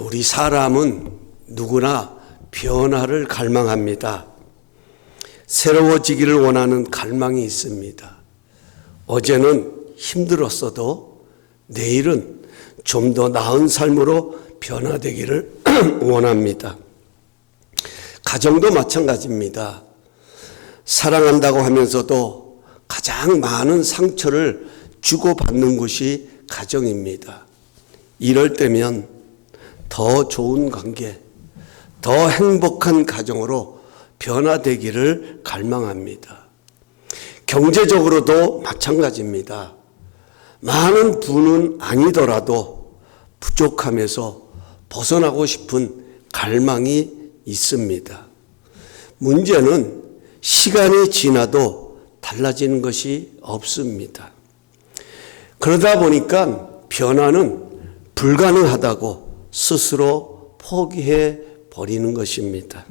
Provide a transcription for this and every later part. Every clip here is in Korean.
우리 사람은 누구나 변화를 갈망합니다. 새로워지기를 원하는 갈망이 있습니다. 어제는 힘들었어도 내일은 좀 더 나은 삶으로 변화되기를 원합니다. 가정도 마찬가지입니다. 사랑한다고 하면서도 가장 많은 상처를 주고받는 곳이 가정입니다. 이럴 때면 더 좋은 관계, 더 행복한 가정으로 변화되기를 갈망합니다. 경제적으로도 마찬가지입니다. 많은 부는 아니더라도 부족함에서 벗어나고 싶은 갈망이 있습니다. 문제는 시간이 지나도 달라지는 것이 없습니다. 그러다 보니까 변화는 불가능하다고 스스로 포기해 버리는 것입니다.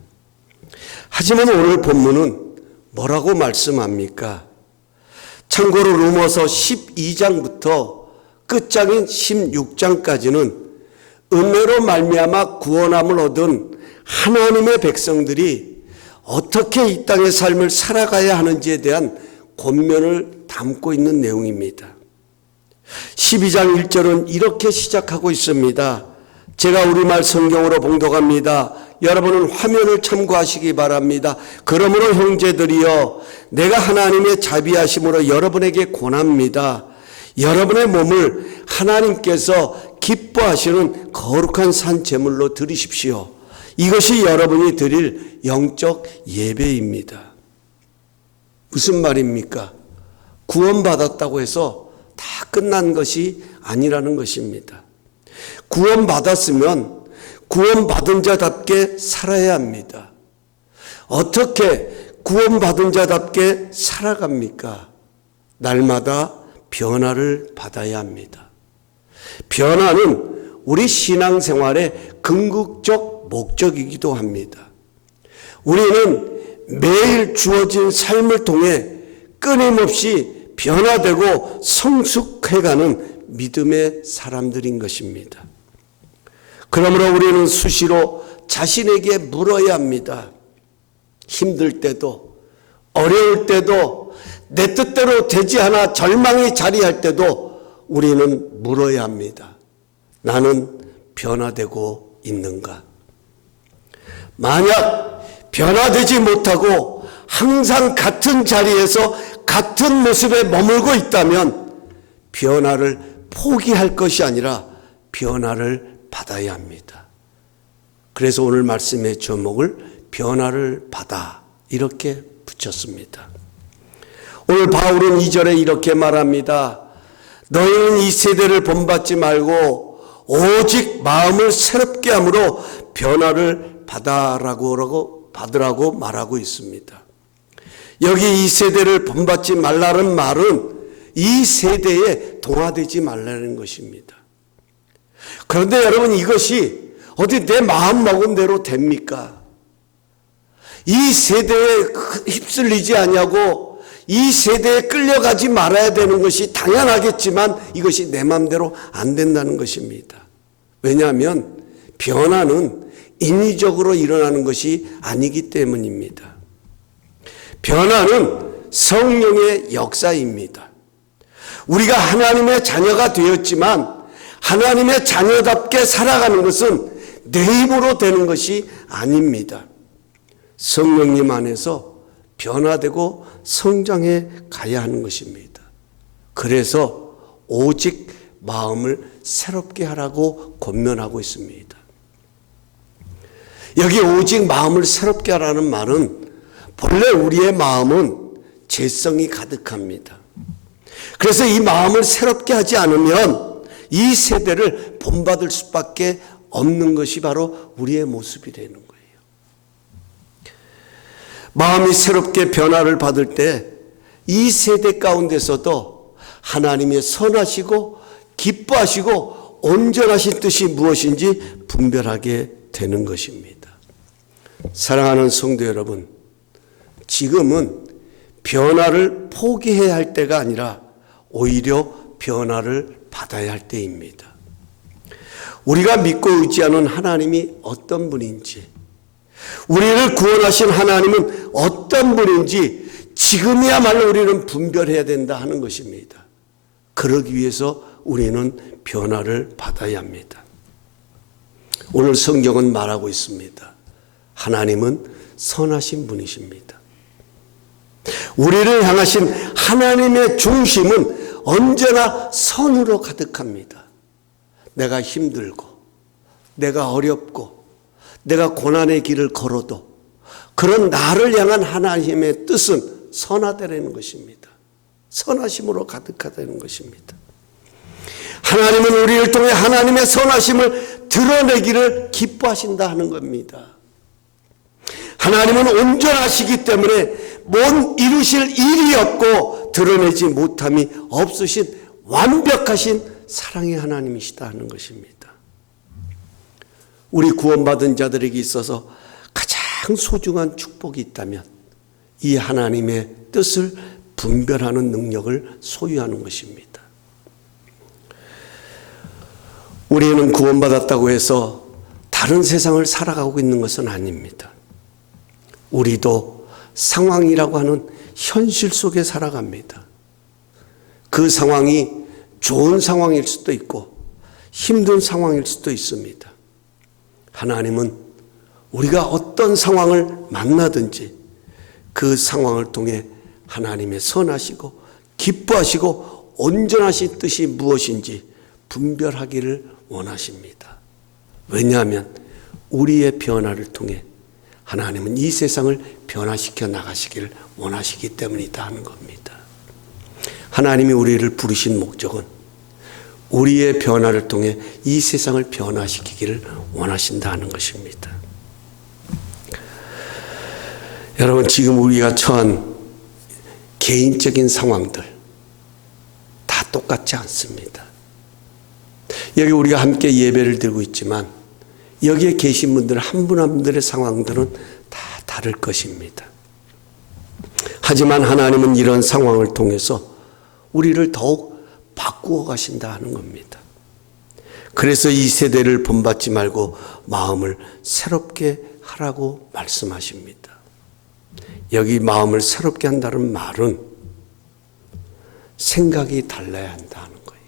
하지만 오늘 본문은 뭐라고 말씀합니까? 참고로 로마서 12장부터 끝장인 16장까지는 은혜로 말미암아 구원함을 얻은 하나님의 백성들이 어떻게 이 땅의 삶을 살아가야 하는지에 대한 권면을 담고 있는 내용입니다. 12장 1절은 이렇게 시작하고 있습니다. 제가 우리말 성경으로 봉독합니다. 여러분은 화면을 참고하시기 바랍니다. 그러므로 형제들이여, 내가 하나님의 자비하심으로 여러분에게 권합니다. 여러분의 몸을 하나님께서 기뻐하시는 거룩한 산 제물로 드리십시오. 이것이 여러분이 드릴 영적 예배입니다. 무슨 말입니까? 구원받았다고 해서 다 끝난 것이 아니라는 것입니다. 구원받았으면 구원받은 자답게 살아야 합니다. 어떻게 구원받은 자답게 살아갑니까? 날마다 변화를 받아야 합니다. 변화는 우리 신앙생활의 궁극적 목적이기도 합니다. 우리는 매일 주어진 삶을 통해 끊임없이 변화되고 성숙해가는 믿음의 사람들인 것입니다. 그러므로 우리는 수시로 자신에게 물어야 합니다. 힘들 때도, 어려울 때도, 내 뜻대로 되지 않아 절망이 자리할 때도 우리는 물어야 합니다. 나는 변화되고 있는가? 만약 변화되지 못하고 항상 같은 자리에서 같은 모습에 머물고 있다면 변화를 포기할 것이 아니라 변화를 받아야 합니다. 그래서 오늘 말씀의 제목을 변화를 받아 이렇게 붙였습니다. 오늘 바울은 2절에 이렇게 말합니다. 너희는 이 세대를 본받지 말고 오직 마음을 새롭게 함으로 변화를 받으라고 말하고 있습니다. 여기 이 세대를 본받지 말라는 말은 이 세대에 동화되지 말라는 것입니다. 그런데 여러분, 이것이 어디 내 마음 먹은 대로 됩니까? 이 세대에 휩쓸리지 않냐고, 이 세대에 끌려가지 말아야 되는 것이 당연하겠지만 이것이 내 마음대로 안 된다는 것입니다. 왜냐하면 변화는 인위적으로 일어나는 것이 아니기 때문입니다. 변화는 성령의 역사입니다. 우리가 하나님의 자녀가 되었지만 하나님의 자녀답게 살아가는 것은 내 힘으로 되는 것이 아닙니다. 성령님 안에서 변화되고 성장해 가야 하는 것입니다. 그래서 오직 마음을 새롭게 하라고 권면하고 있습니다. 여기 오직 마음을 새롭게 하라는 말은 본래 우리의 마음은 죄성이 가득합니다. 그래서 이 마음을 새롭게 하지 않으면 이 세대를 본받을 수밖에 없는 것이 바로 우리의 모습이 되는 거예요. 마음이 새롭게 변화를 받을 때 이 세대 가운데서도 하나님의 선하시고 기뻐하시고 온전하신 뜻이 무엇인지 분별하게 되는 것입니다. 사랑하는 성도 여러분, 지금은 변화를 포기해야 할 때가 아니라 오히려 변화를 받아야 할 때입니다. 우리가 믿고 의지하는 하나님이 어떤 분인지, 우리를 구원하신 하나님은 어떤 분인지 지금이야말로 우리는 분별해야 된다 하는 것입니다. 그러기 위해서 우리는 변화를 받아야 합니다. 오늘 성경은 말하고 있습니다. 하나님은 선하신 분이십니다. 우리를 향하신 하나님의 중심은 언제나 선으로 가득합니다. 내가 힘들고, 내가 어렵고, 내가 고난의 길을 걸어도 그런 나를 향한 하나님의 뜻은 선하다는 것입니다. 선하심으로 가득하다는 것입니다. 하나님은 우리를 통해 하나님의 선하심을 드러내기를 기뻐하신다 하는 겁니다. 하나님은 온전하시기 때문에 못 이루실 일이 없고 드러내지 못함이 없으신 완벽하신 사랑의 하나님이시다 하는 것입니다. 우리 구원받은 자들에게 있어서 가장 소중한 축복이 있다면 이 하나님의 뜻을 분별하는 능력을 소유하는 것입니다. 우리는 구원받았다고 해서 다른 세상을 살아가고 있는 것은 아닙니다. 우리도 상황이라고 하는 현실 속에 살아갑니다. 그 상황이 좋은 상황일 수도 있고 힘든 상황일 수도 있습니다. 하나님은 우리가 어떤 상황을 만나든지 그 상황을 통해 하나님의 선하시고 기뻐하시고 온전하신 뜻이 무엇인지 분별하기를 원하십니다. 왜냐하면 우리의 변화를 통해 하나님은 이 세상을 변화시켜 나가시기를 원하시기 때문이다 하는 겁니다. 하나님이 우리를 부르신 목적은 우리의 변화를 통해 이 세상을 변화시키기를 원하신다 하는 것입니다. 여러분, 지금 우리가 처한 개인적인 상황들 다 똑같지 않습니다. 여기 우리가 함께 예배를 드리고 있지만 여기에 계신 분들 한 분 한 분들의 상황들은 다 다를 것입니다. 하지만 하나님은 이런 상황을 통해서 우리를 더욱 바꾸어 가신다 하는 겁니다. 그래서 이 세대를 본받지 말고 마음을 새롭게 하라고 말씀하십니다. 여기 마음을 새롭게 한다는 말은 생각이 달라야 한다는 거예요.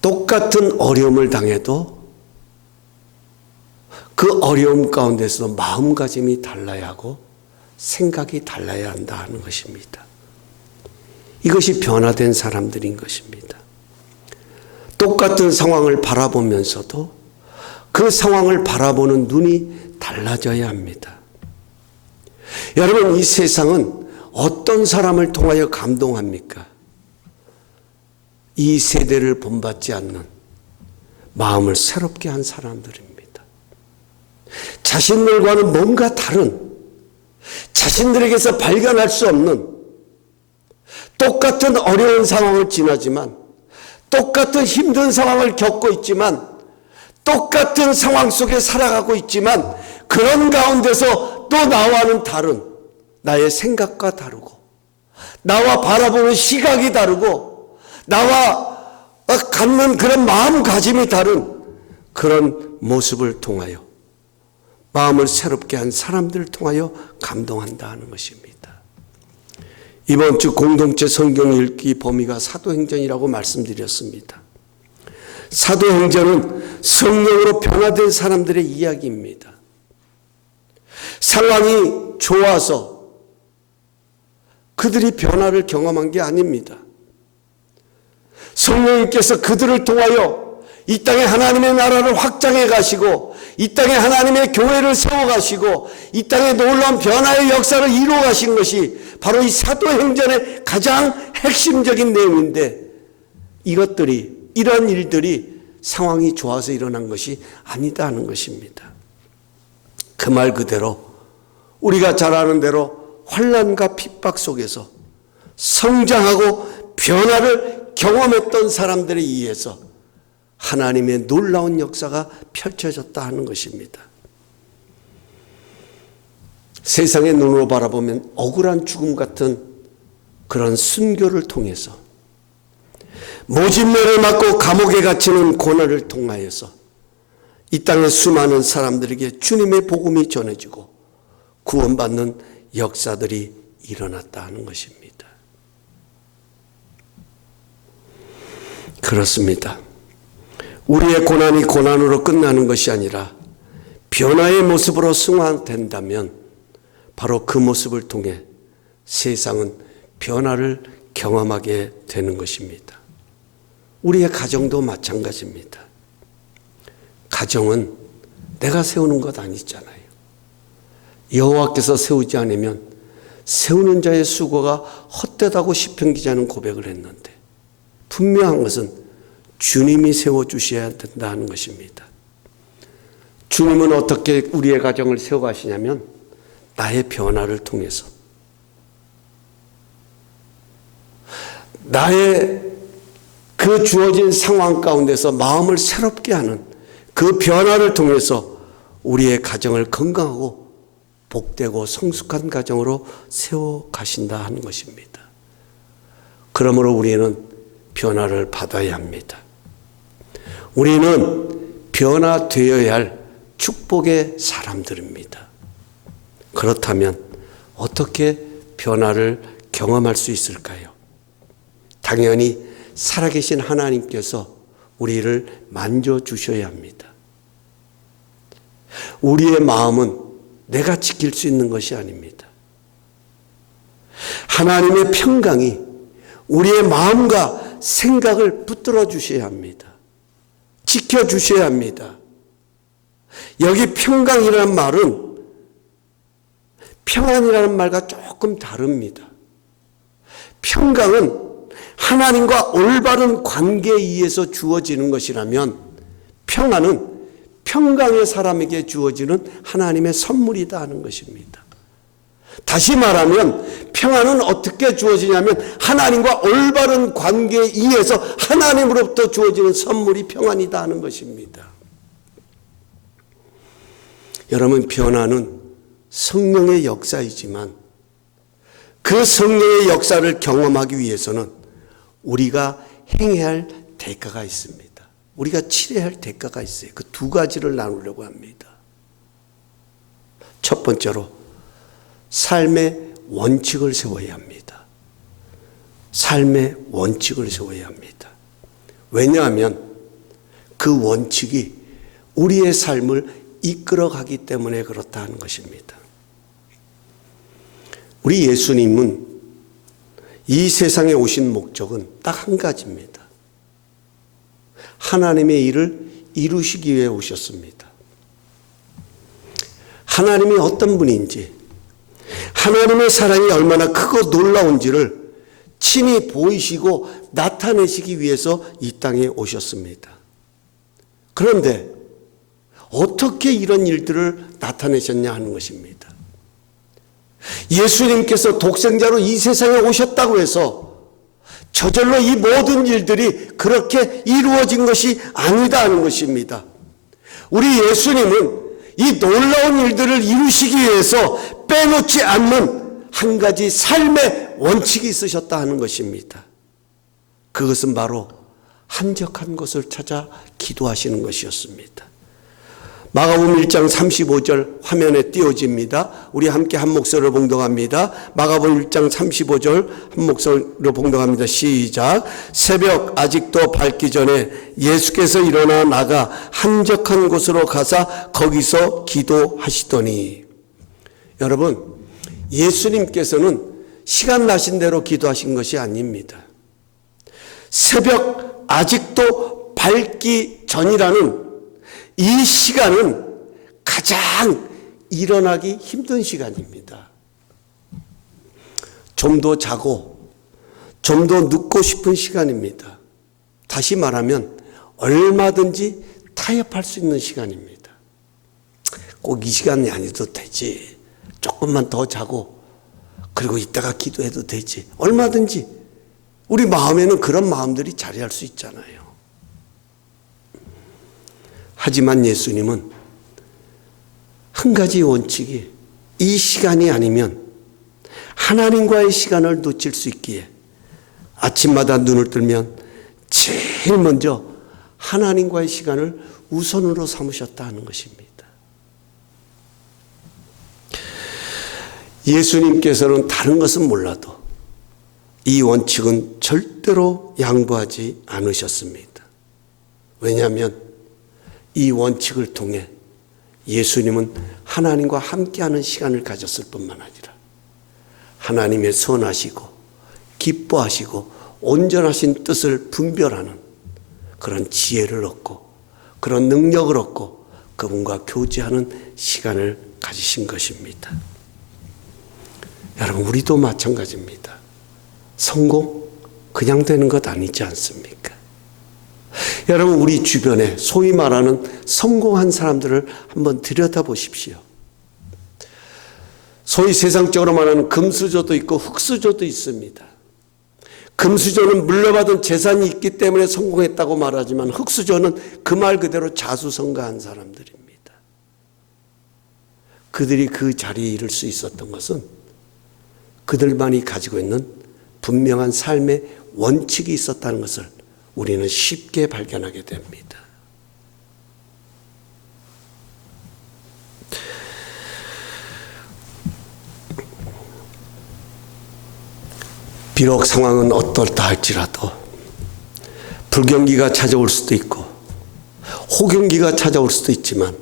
똑같은 어려움을 당해도 그 어려움 가운데서 마음가짐이 달라야 하고 생각이 달라야 한다 하는 것입니다. 이것이 변화된 사람들인 것입니다. 똑같은 상황을 바라보면서도 그 상황을 바라보는 눈이 달라져야 합니다. 여러분, 이 세상은 어떤 사람을 통하여 감동합니까? 이 세대를 본받지 않는 마음을 새롭게 한 사람들입니다. 자신들과는 뭔가 다른, 자신들에게서 발견할 수 없는 똑같은 어려운 상황을 지나지만, 똑같은 힘든 상황을 겪고 있지만, 똑같은 상황 속에 살아가고 있지만 그런 가운데서 또 나와는 다른, 나의 생각과 다르고 나와 바라보는 시각이 다르고 나와 갖는 그런 마음가짐이 다른 그런 모습을 통하여 마음을 새롭게 한 사람들을 통하여 감동한다 하는 것입니다. 이번 주 공동체 성경 읽기 범위가 사도행전이라고 말씀드렸습니다. 사도행전은 성령으로 변화된 사람들의 이야기입니다. 상황이 좋아서 그들이 변화를 경험한 게 아닙니다. 성령님께서 그들을 통하여 이 땅에 하나님의 나라를 확장해 가시고 이 땅에 하나님의 교회를 세워 가시고 이 땅에 놀라운 변화의 역사를 이루어 가신 것이 바로 이 사도행전의 가장 핵심적인 내용인데, 이것들이, 이런 일들이 상황이 좋아서 일어난 것이 아니다 하는 것입니다. 그 말 그대로 우리가 잘 아는 대로 환난과 핍박 속에서 성장하고 변화를 경험했던 사람들에 의해서 하나님의 놀라운 역사가 펼쳐졌다 하는 것입니다. 세상의 눈으로 바라보면 억울한 죽음 같은 그런 순교를 통해서 모진매를 맞고 감옥에 갇히는 고난을 통하여서 이 땅의 수많은 사람들에게 주님의 복음이 전해지고 구원받는 역사들이 일어났다 하는 것입니다. 그렇습니다. 우리의 고난이 고난으로 끝나는 것이 아니라 변화의 모습으로 승화된다면 바로 그 모습을 통해 세상은 변화를 경험하게 되는 것입니다. 우리의 가정도 마찬가지입니다. 가정은 내가 세우는 것 아니잖아요. 여호와께서 세우지 않으면 세우는 자의 수고가 헛되다고 시편 기자는 고백을 했는데 분명한 것은 주님이 세워주셔야 된다는 것입니다. 주님은 어떻게 우리의 가정을 세워가시냐면 나의 변화를 통해서 나의 그 주어진 상황 가운데서 마음을 새롭게 하는 그 변화를 통해서 우리의 가정을 건강하고 복되고 성숙한 가정으로 세워가신다 하는 것입니다. 그러므로 우리는 변화를 받아야 합니다. 우리는 변화되어야 할 축복의 사람들입니다. 그렇다면 어떻게 변화를 경험할 수 있을까요? 당연히 살아계신 하나님께서 우리를 만져주셔야 합니다. 우리의 마음은 내가 지킬 수 있는 것이 아닙니다. 하나님의 평강이 우리의 마음과 생각을 붙들어 주셔야 합니다. 지켜주셔야 합니다. 여기 평강이라는 말은 평안이라는 말과 조금 다릅니다. 평강은 하나님과 올바른 관계에 의해서 주어지는 것이라면 평안은 평강의 사람에게 주어지는 하나님의 선물이다 하는 것입니다. 다시 말하면 평안은 어떻게 주어지냐면 하나님과 올바른 관계에 의해서 하나님으로부터 주어지는 선물이 평안이다 하는 것입니다. 여러분, 변화는 성령의 역사이지만 그 성령의 역사를 경험하기 위해서는 우리가 행해야 할 대가가 있습니다. 우리가 치러야 할 대가가 있어요. 그 두 가지를 나누려고 합니다. 첫 번째로 삶의 원칙을 세워야 합니다. 삶의 원칙을 세워야 합니다. 왜냐하면 그 원칙이 우리의 삶을 이끌어가기 때문에 그렇다는 것입니다. 우리 예수님은 이 세상에 오신 목적은 딱 한 가지입니다. 하나님의 일을 이루시기 위해 오셨습니다. 하나님이 어떤 분인지, 하나님의 사랑이 얼마나 크고 놀라운지를 친히 보이시고 나타내시기 위해서 이 땅에 오셨습니다. 그런데 어떻게 이런 일들을 나타내셨냐 하는 것입니다. 예수님께서 독생자로 이 세상에 오셨다고 해서 저절로 이 모든 일들이 그렇게 이루어진 것이 아니다 하는 것입니다. 우리 예수님은 이 놀라운 일들을 이루시기 위해서 빼놓지 않는 한 가지 삶의 원칙이 있으셨다 하는 것입니다. 그것은 바로 한적한 곳을 찾아 기도하시는 것이었습니다. 마가복음 1장 35절 화면에 띄워집니다. 우리 함께 한 목소리로 봉독합니다. 마가복음 1장 35절 한 목소리로 봉독합니다. 시작. 새벽 아직도 밝기 전에 예수께서 일어나 나가 한적한 곳으로 가사 거기서 기도하시더니. 여러분, 예수님께서는 시간 나신 대로 기도하신 것이 아닙니다. 새벽 아직도 밝기 전이라는 이 시간은 가장 일어나기 힘든 시간입니다. 좀 더 자고 좀 더 눕고 싶은 시간입니다. 다시 말하면 얼마든지 타협할 수 있는 시간입니다. 꼭 이 시간이 아니어도 되지. 조금만 더 자고 그리고 이따가 기도해도 되지. 얼마든지 우리 마음에는 그런 마음들이 자리할 수 있잖아요. 하지만 예수님은 한 가지 원칙이 이 시간이 아니면 하나님과의 시간을 놓칠 수 있기에 아침마다 눈을 뜨면 제일 먼저 하나님과의 시간을 우선으로 삼으셨다 하는 것입니다. 예수님께서는 다른 것은 몰라도 이 원칙은 절대로 양보하지 않으셨습니다. 왜냐하면 이 원칙을 통해 예수님은 하나님과 함께하는 시간을 가졌을 뿐만 아니라 하나님의 선하시고 기뻐하시고 온전하신 뜻을 분별하는 그런 지혜를 얻고 그런 능력을 얻고 그분과 교제하는 시간을 가지신 것입니다. 여러분, 우리도 마찬가지입니다. 성공 그냥 되는 것 아니지 않습니까? 여러분, 우리 주변에 소위 말하는 성공한 사람들을 한번 들여다보십시오. 소위 세상적으로 말하는 금수저도 있고 흙수저도 있습니다. 금수저는 물려받은 재산이 있기 때문에 성공했다고 말하지만 흙수저는 그 말 그대로 자수성가한 사람들입니다. 그들이 그 자리에 이를 수 있었던 것은 그들만이 가지고 있는 분명한 삶의 원칙이 있었다는 것을 우리는 쉽게 발견하게 됩니다. 비록 상황은 어떻다 할지라도 불경기가 찾아올 수도 있고 호경기가 찾아올 수도 있지만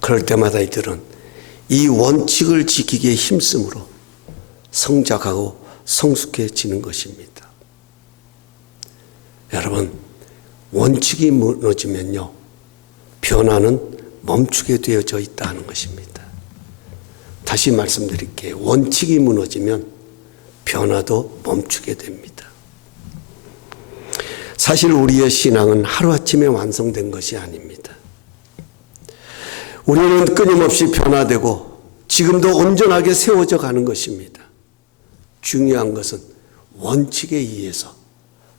그럴 때마다 이들은 이 원칙을 지키기에 힘쓰므로 성장하고 성숙해지는 것입니다. 여러분, 원칙이 무너지면요, 변화는 멈추게 되어져 있다는 것입니다. 다시 말씀드릴게요. 원칙이 무너지면 변화도 멈추게 됩니다. 사실 우리의 신앙은 하루아침에 완성된 것이 아닙니다. 우리는 끊임없이 변화되고 지금도 온전하게 세워져 가는 것입니다. 중요한 것은 원칙에 의해서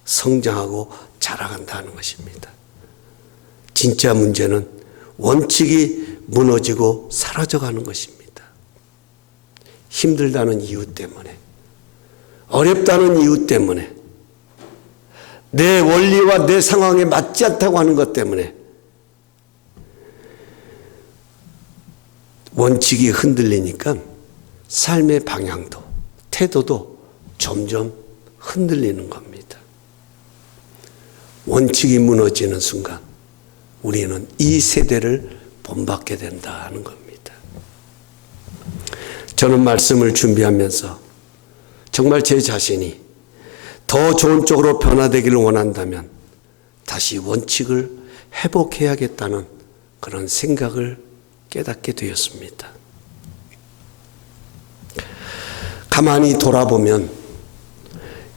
성장하고 자라간다는 것입니다. 진짜 문제는 원칙이 무너지고 사라져가는 것입니다. 힘들다는 이유 때문에, 어렵다는 이유 때문에, 내 원리와 내 상황에 맞지 않다고 하는 것 때문에 원칙이 흔들리니까 삶의 방향도 태도도 점점 흔들리는 겁니다. 원칙이 무너지는 순간 우리는 이 세대를 본받게 된다는 겁니다. 저는 말씀을 준비하면서 정말 제 자신이 더 좋은 쪽으로 변화되기를 원한다면 다시 원칙을 회복해야겠다는 그런 생각을 깨닫게 되었습니다. 가만히 돌아보면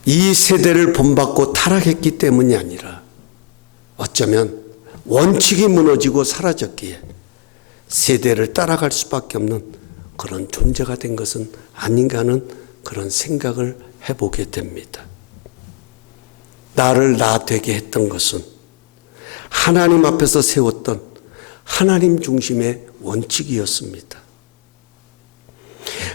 이 세대를 본받고 타락했기 때문이 아니라 어쩌면 원칙이 무너지고 사라졌기에 세대를 따라갈 수밖에 없는 그런 존재가 된 것은 아닌가 하는 그런 생각을 해보게 됩니다. 나를 나 되게 했던 것은 하나님 앞에서 세웠던 하나님 중심의 원칙이었습니다.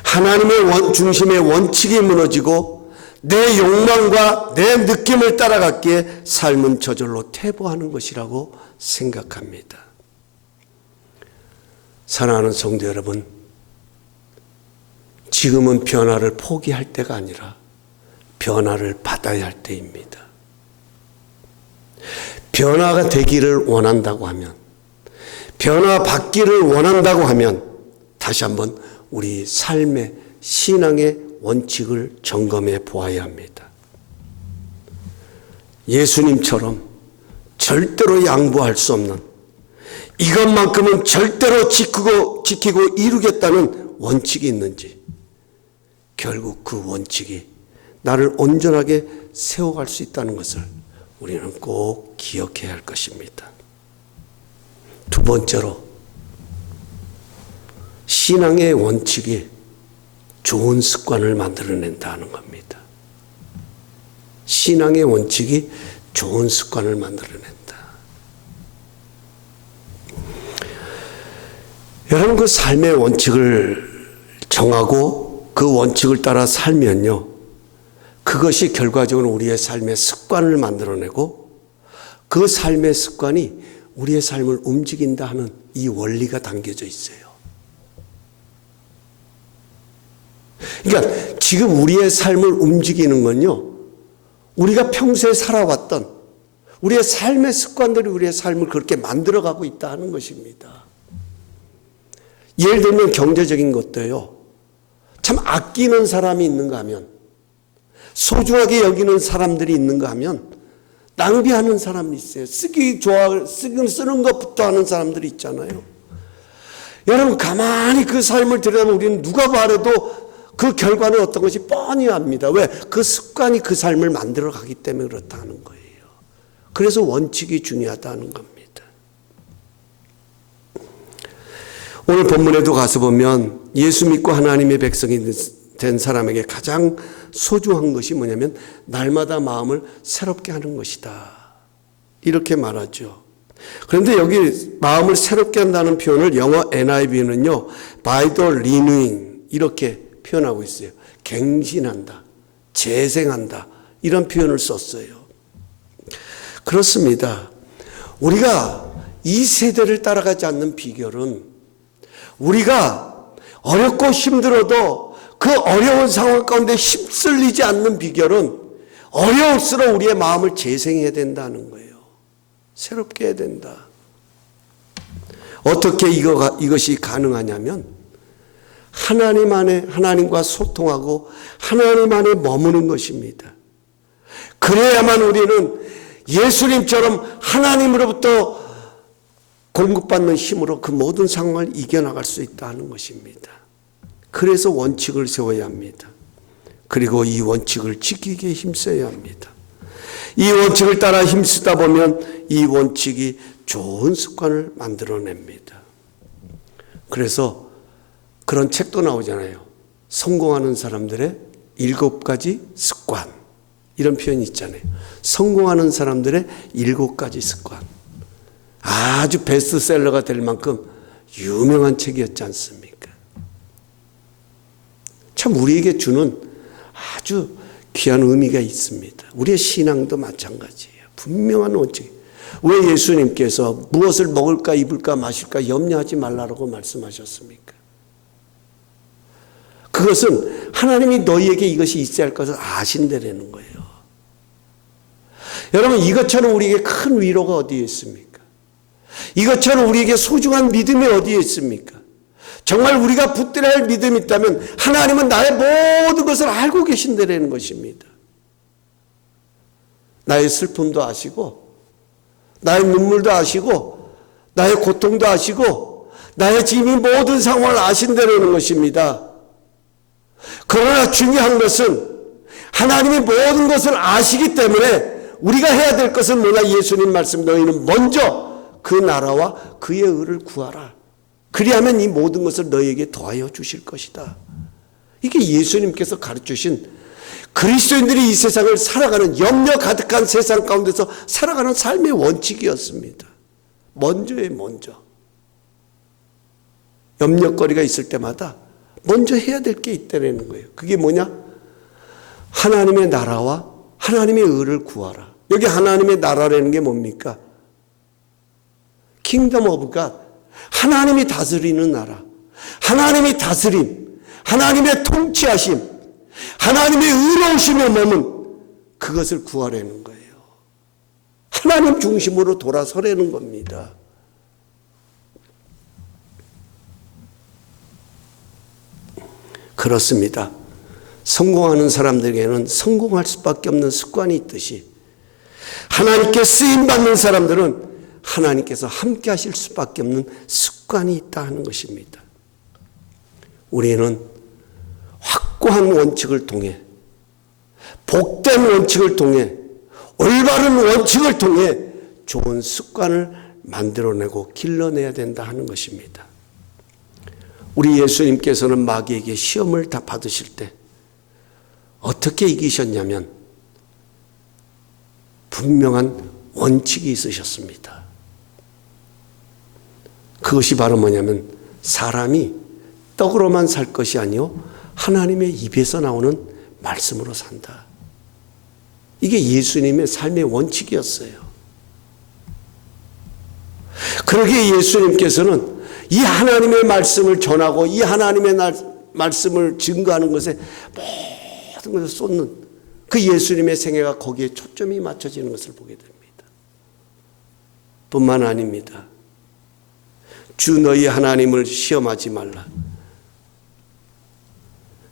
하나님의 중심의 원칙이 무너지고 내 욕망과 내 느낌을 따라갔기에 삶은 저절로 퇴보하는 것이라고 생각합니다. 사랑하는 성도 여러분, 지금은 변화를 포기할 때가 아니라 변화를 받아야 할 때입니다. 변화가 되기를 원한다고 하면, 변화받기를 원한다고 하면 다시 한번 우리 삶의 신앙의 원칙을 점검해 보아야 합니다. 예수님처럼 절대로 양보할 수 없는, 이것만큼은 절대로 지키고 이루겠다는 원칙이 있는지, 결국 그 원칙이 나를 온전하게 세워갈 수 있다는 것을 우리는 꼭 기억해야 할 것입니다. 두 번째로, 신앙의 원칙이 좋은 습관을 만들어낸다는 겁니다. 신앙의 원칙이 좋은 습관을 만들어낸다. 여러분, 그 삶의 원칙을 정하고 그 원칙을 따라 살면요, 그것이 결과적으로 우리의 삶의 습관을 만들어내고 그 삶의 습관이 우리의 삶을 움직인다 하는 이 원리가 담겨져 있어요. 그러니까 지금 우리의 삶을 움직이는 건요, 우리가 평소에 살아왔던 우리의 삶의 습관들이 우리의 삶을 그렇게 만들어가고 있다 하는 것입니다. 예를 들면 경제적인 것도요, 참 아끼는 사람이 있는가 하면, 소중하게 여기는 사람들이 있는가 하면 낭비하는 사람이 있어요. 쓰는 것부터 하는 사람들이 있잖아요. 여러분 가만히 그 삶을 들여다보면 우리는 누가 말해도 그 결과는 어떤 것이 뻔히 압니다. 왜? 그 습관이 그 삶을 만들어 가기 때문에 그렇다는 거예요. 그래서 원칙이 중요하다는 겁니다. 오늘 본문에도 가서 보면 예수 믿고 하나님의 백성이 된 사람에게 가장 소중한 것이 뭐냐면 날마다 마음을 새롭게 하는 것이다, 이렇게 말하죠. 그런데 여기 마음을 새롭게 한다는 표현을 영어 NIV는요 by the renewing 이렇게 표현하고 있어요. 갱신한다, 재생한다, 이런 표현을 썼어요. 그렇습니다. 우리가 이 세대를 따라가지 않는 비결은, 우리가 어렵고 힘들어도 그 어려운 상황 가운데 휩쓸리지 않는 비결은 어려울수록 우리의 마음을 재생해야 된다는 거예요. 새롭게 해야 된다. 어떻게 이것이 가능하냐면 하나님 안에 하나님과 소통하고 하나님 안에 머무는 것입니다. 그래야만 우리는 예수님처럼 하나님으로부터 공급받는 힘으로 그 모든 상황을 이겨나갈 수 있다는 것입니다. 그래서 원칙을 세워야 합니다. 그리고 이 원칙을 지키기에 힘써야 합니다. 이 원칙을 따라 힘쓰다 보면 이 원칙이 좋은 습관을 만들어냅니다. 그래서 그런 책도 나오잖아요. 성공하는 사람들의 7가지 습관, 이런 표현이 있잖아요. 성공하는 사람들의 7가지 습관. 아주 베스트셀러가 될 만큼 유명한 책이었지 않습니까? 참 우리에게 주는 아주 귀한 의미가 있습니다. 우리의 신앙도 마찬가지예요. 분명한 원칙. 왜 예수님께서 무엇을 먹을까 입을까 마실까 염려하지 말라고 말씀하셨습니까? 그것은 하나님이 너희에게 이것이 있어야 할 것을 아신다라는 거예요. 여러분, 이것처럼 우리에게 큰 위로가 어디에 있습니까? 이것처럼 우리에게 소중한 믿음이 어디에 있습니까? 정말 우리가 붙들어야 할 믿음이 있다면 하나님은 나의 모든 것을 알고 계신다라는 것입니다. 나의 슬픔도 아시고, 나의 눈물도 아시고, 나의 고통도 아시고, 나의 지금 이 모든 상황을 아신다라는 것입니다. 그러나 중요한 것은 하나님이 모든 것을 아시기 때문에 우리가 해야 될 것은 뭐냐? 예수님 말씀, 너희는 먼저 그 나라와 그의 의를 구하라. 그리하면 이 모든 것을 너희에게 더하여 주실 것이다. 이게 예수님께서 가르치신, 그리스도인들이 이 세상을 살아가는, 염려 가득한 세상 가운데서 살아가는 삶의 원칙이었습니다. 먼저에 먼저. 염려거리가 있을 때마다 먼저 해야 될 게 있다는 거예요. 그게 뭐냐? 하나님의 나라와 하나님의 의를 구하라. 여기 하나님의 나라라는 게 뭡니까? 킹덤 오브 갓. 하나님이 다스리는 나라, 하나님이 다스림, 하나님의 통치하심, 하나님의 의로우심의 몸은 그것을 구하라는 거예요. 하나님 중심으로 돌아서라는 겁니다. 그렇습니다. 성공하는 사람들에게는 성공할 수밖에 없는 습관이 있듯이 하나님께 쓰임받는 사람들은 하나님께서 함께 하실 수밖에 없는 습관이 있다 하는 것입니다. 우리는 확고한 원칙을 통해, 복된 원칙을 통해, 올바른 원칙을 통해 좋은 습관을 만들어내고 길러내야 된다 하는 것입니다. 우리 예수님께서는 마귀에게 시험을 다 받으실 때 어떻게 이기셨냐면 분명한 원칙이 있으셨습니다. 그것이 바로 뭐냐면 사람이 떡으로만 살 것이 아니요 하나님의 입에서 나오는 말씀으로 산다. 이게 예수님의 삶의 원칙이었어요. 그러기에 예수님께서는 이 하나님의 말씀을 전하고 이 하나님의 말씀을 증거하는 것에 모든 것을 쏟는 그 예수님의 생애가 거기에 초점이 맞춰지는 것을 보게 됩니다. 뿐만 아닙니다. 주 너희 하나님을 시험하지 말라.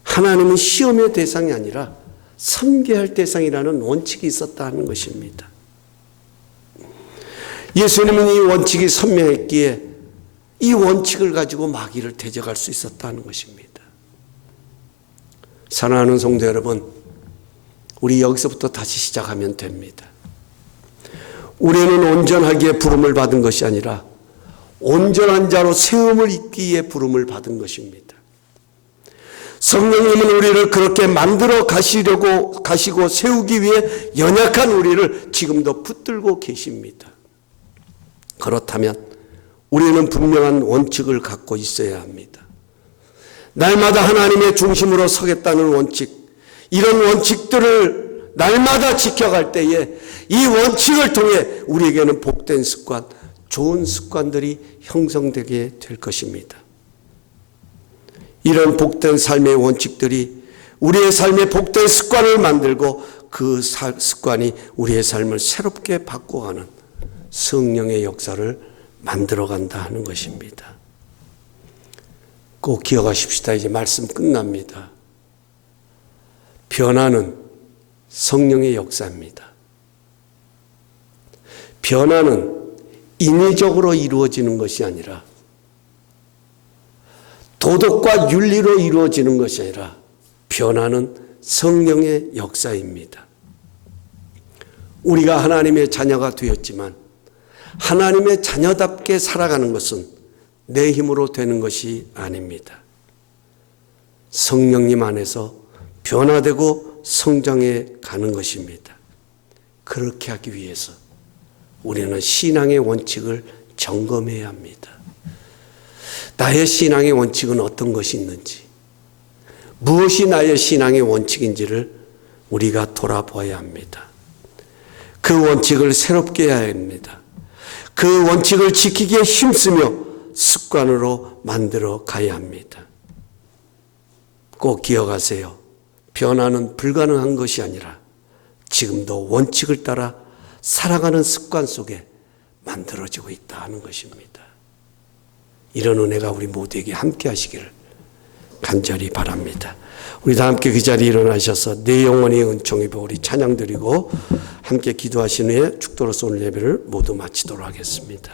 하나님은 시험의 대상이 아니라 섬겨할 대상이라는 원칙이 있었다는 것입니다. 예수님은 이 원칙이 선명했기에 이 원칙을 가지고 마귀를 대적할 수 있었다는 것입니다. 사랑하는 성도 여러분, 우리 여기서부터 다시 시작하면 됩니다. 우리는 온전하기에 부름을 받은 것이 아니라 온전한 자로 세움을 입기 위해 부름을 받은 것입니다. 성령님은 우리를 그렇게 만들어 가시고 세우기 위해 연약한 우리를 지금도 붙들고 계십니다. 그렇다면 우리는 분명한 원칙을 갖고 있어야 합니다. 날마다 하나님의 중심으로 서겠다는 원칙, 이런 원칙들을 날마다 지켜갈 때에 이 원칙을 통해 우리에게는 복된 습관, 좋은 습관들이 형성되게 될 것입니다. 이런 복된 삶의 원칙들이 우리의 삶의 복된 습관을 만들고 그 습관이 우리의 삶을 새롭게 바꿔가는 성령의 역사를 만들어간다 하는 것입니다. 꼭 기억하십시다. 이제 말씀 끝납니다. 변화는 성령의 역사입니다. 변화는 인위적으로 이루어지는 것이 아니라 도덕과 윤리로 이루어지는 것이 아니라 변화는 성령의 역사입니다. 우리가 하나님의 자녀가 되었지만 하나님의 자녀답게 살아가는 것은 내 힘으로 되는 것이 아닙니다. 성령님 안에서 변화되고 성장해 가는 것입니다. 그렇게 하기 위해서 우리는 신앙의 원칙을 점검해야 합니다. 나의 신앙의 원칙은 어떤 것이 있는지, 무엇이 나의 신앙의 원칙인지를 우리가 돌아보아야 합니다. 그 원칙을 새롭게 해야 합니다. 그 원칙을 지키기에 힘쓰며 습관으로 만들어 가야 합니다. 꼭 기억하세요. 변화는 불가능한 것이 아니라 지금도 원칙을 따라 살아가는 습관 속에 만들어지고 있다 하는 것입니다. 이런 은혜가 우리 모두에게 함께 하시기를 간절히 바랍니다. 우리 다 함께 그 자리에 일어나셔서 내 영혼의 은총 입어 우리 찬양 드리고 함께 기도하신 후에 축도로서 오늘 예배를 모두 마치도록 하겠습니다.